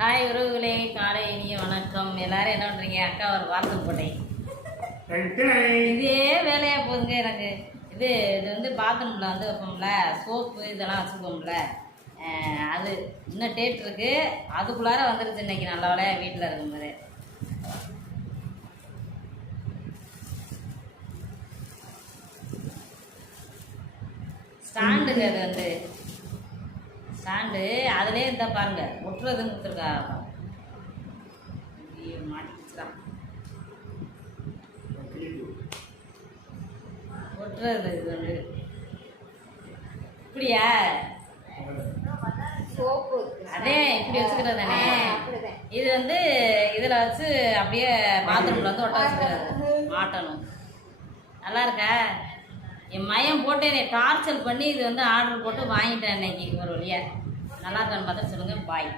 Hi உறவுகளே, காலை இனிய வணக்கம். எல்லாரும் என்ன பண்றீங்க? அக்கா ஒரு வாசல் போட்டேன். இதே வேலையா போகுதுங்க எனக்கு. இது வந்து பாத்ரூம்ல வந்து வைப்போம்ல, சோப்பு இதெல்லாம் வச்சுப்போம்ல, அது இன்னும் டேட் இருக்கு. அதுக்குள்ளார வந்துருச்சு இன்னைக்கு. நல்ல வேலையா வீட்டில் இருக்கும்போது. ஸ்டாண்டுங்க, அது வந்து ஸ்டாண்டு. அதுலேயே இருந்தால் பாருங்க, ஒட்டுறதுன்னு கொடுத்துருக்கா. மாட்டிக்கிச்சுதான் ஒட்டுறது. இது வந்து இப்படியா? அதே இப்படி வச்சுக்கிறது தானே. இது வந்து இதில் வச்சு அப்படியே பாத்ரூமில் வந்து ஒட்ட வச்சுக்கிறது, மாட்டணும். நல்லா இருக்கா? என் மையம் போட்டு என்னை டார்ச்சர் பண்ணி இது வந்து ஆர்டர் போட்டு வாங்கிட்டேன் இன்னைக்கு ஒரு வழியாக. நல்லா இருக்கான்னு பார்த்துட்டு சொல்லுங்கள். பாய்.